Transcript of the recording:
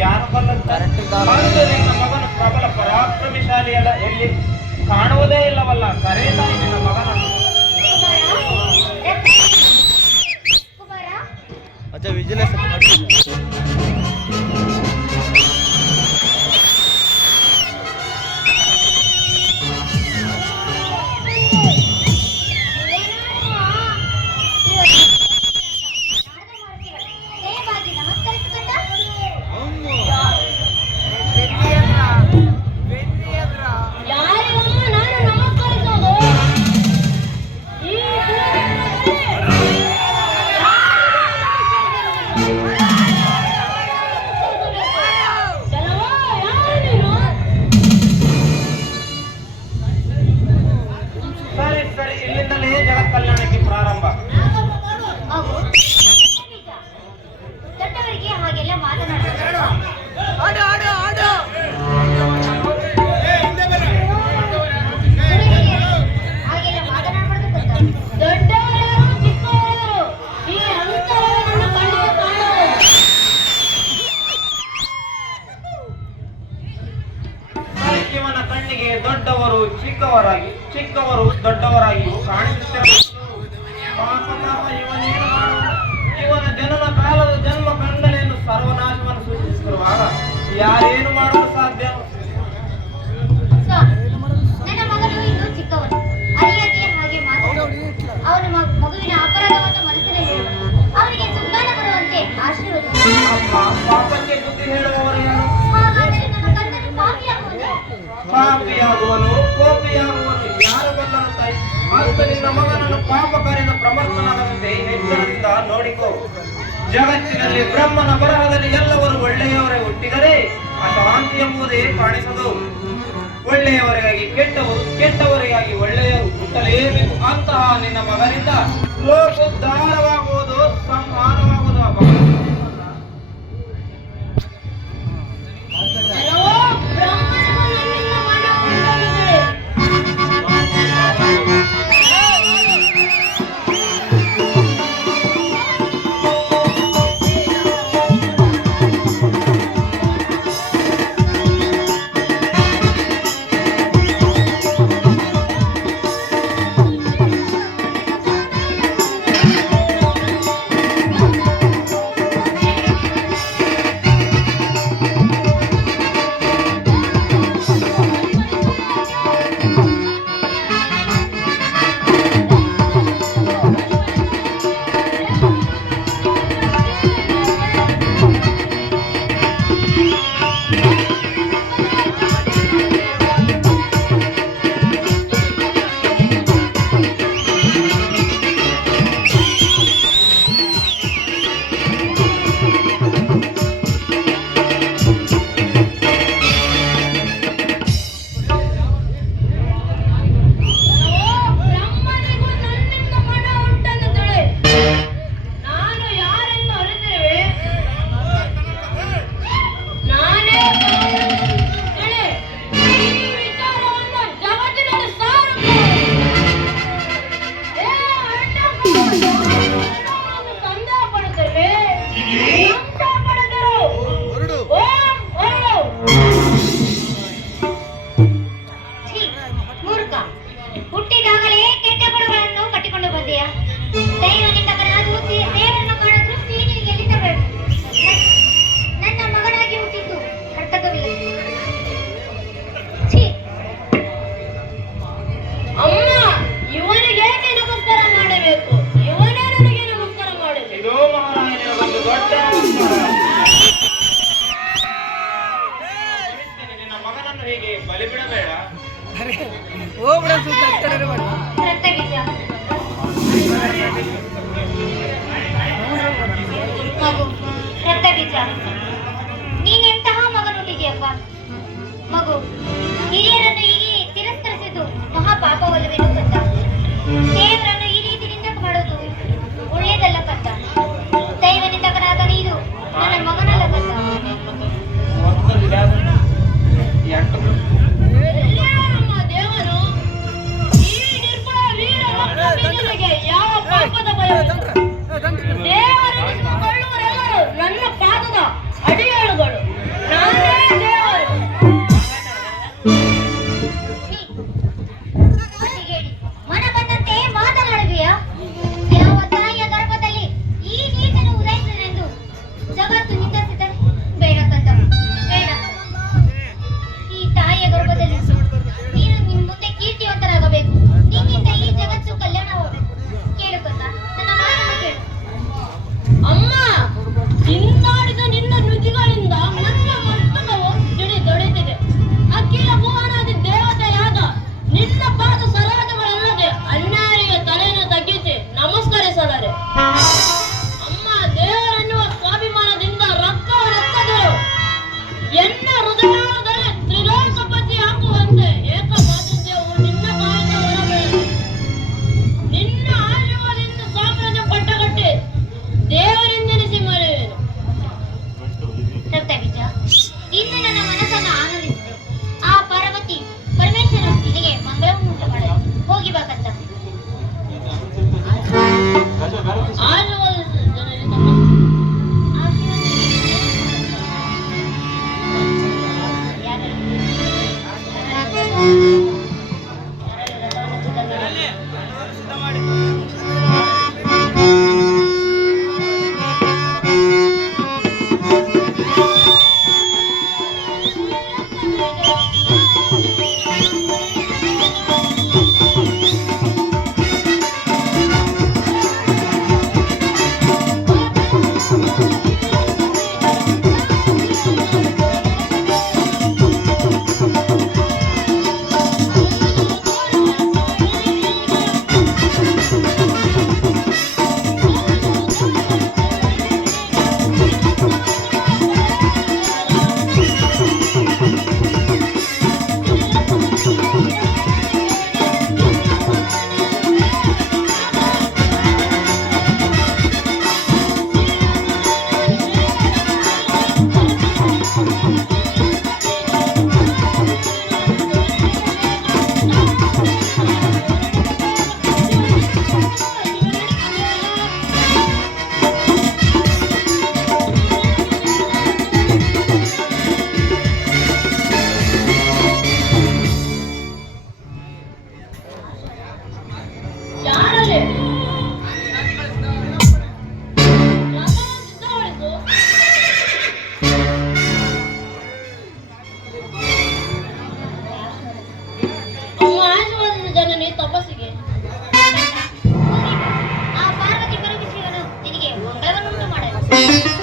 ಯಾರು ನಿನ್ನ ಮಗನು ಪ್ರಬಲ ಪರಾಕ್ರಮಶಾಲಿಯಲ್ಲ, ಎಲ್ಲಿ ಕಾಣುವುದೇ ಇಲ್ಲವಲ್ಲ. ಕರೆಯುತ್ತಾನೆ ನಿನ್ನ ಮಗನನ್ನು. ವಿಜಿಲೆನ್ಸ್ ದೊಡ್ಡವರು ಚಿಕ್ಕವರು ದೊಡ್ಡವರಾಗಿ ಕಾಣಿಸುತ್ತಿರಬಹುದು. ಇವನೇನು ಮಾಡುವುದು? ಇವನ ಜನನ ಕಾಲದ ಜನ್ಮ ಕಂಡಲೇನು ಸರ್ವನಾಶವನ್ನು ಸೂಚಿಸುತ್ತಿರುವಾಗ ಯಾರೇನು ಮಾಡಲು ಸಾಧ್ಯ? ನನ್ನ ಮಗನು ಇನ್ನೂ ಚಿಕ್ಕವನು, ಅರಿಯದೇ ಹಾಗೆ ಮಾತನಾಡಿ ಅವನ ಮಗುವಿನ ಅಪರಾಧವನ್ನು ಮನಸ್ಸಿನಲ್ಲಿ ಅವನಿಗೆ ಸುಜ್ಞಾನ ಬರುವಂತೆ ಆಶೀರ್ವದಿಸಿ. ಪಾಪಕ್ಕೆ ಬುದ್ಧಿ ಹೇಳುವವರು ಯಾರು? ಹಾಗಾದರೆ ನನ್ನ ಗಂಡನು ಪಾಪಿಯಾಗುವನು, ಕೋಪಿಯಾಗುವನು ಯಾರು ಬಲ್ಲನು ತಾಯಿ? ಆದ್ದರಿಂದ ಮಗನನ್ನು ಪಾಪ ಕಾರ್ಯದ ಪ್ರಮರ್ತನಾಗದಂತೆ ಎಚ್ಚರದಿಂದ ನೋಡಿಕೋ. ಜಗತ್ತಿನಲ್ಲಿ ಬ್ರಹ್ಮನ ಬರಹದಲ್ಲಿ ಎಲ್ಲವರು ಒಳ್ಳೆಯವರೇ ಹುಟ್ಟಿದರೆ ಅಶಾಂತಿ ಎಂಬುದೇ ಕಾಣಿಸದು. ಒಳ್ಳೆಯವರಿಗಾಗಿ ಕೆಟ್ಟವರಿಗಾಗಿ ಒಳ್ಳೆಯವರು ಹುಟ್ಟಲೇಬೇಕು. ಅಂತಹ ನಿನ್ನ ಮಗನಿಂದ ಲೋಕೋದ್ಧಾರವಾಗುವುದು, ಸಂಹಾರವಾಗುವುದು. ನೀನೆಂತಹ ಮಗನುಟ್ಟಿದೆಯಪ್ಪ ಮಗು. ಹಿರಿಯರನ್ನು ಹೀಗೆ ತಿರಸ್ಕರಿಸಿದ್ದು ಮಹಾ ಪಾಪವಲ್ಲವೇನು ಕತ್ತ? ದೇವರನ್ನು ಈ ರೀತಿಯಿಂದ ಮಾಡೋದು ಒಳ್ಳೆಯದಲ್ಲ ಕತ್ತ. ದೈವನಿಂದಕನಾದ ನೀನು ನನ್ನ ಮಗನಲ್ಲ ಕತ್ತ. ದೇವರು ಈ ನಿರ್ಗುಣ ವೀರ ಯಾವ ತಪಸ್ಸಿಗೆ ಆ ಪಾರ್ವತಿ ಪರಮೇಶ್ವರನು ನಿನಗೆ ಮಂಗಳವನ್ನುಂಟು ಮಾಡಲು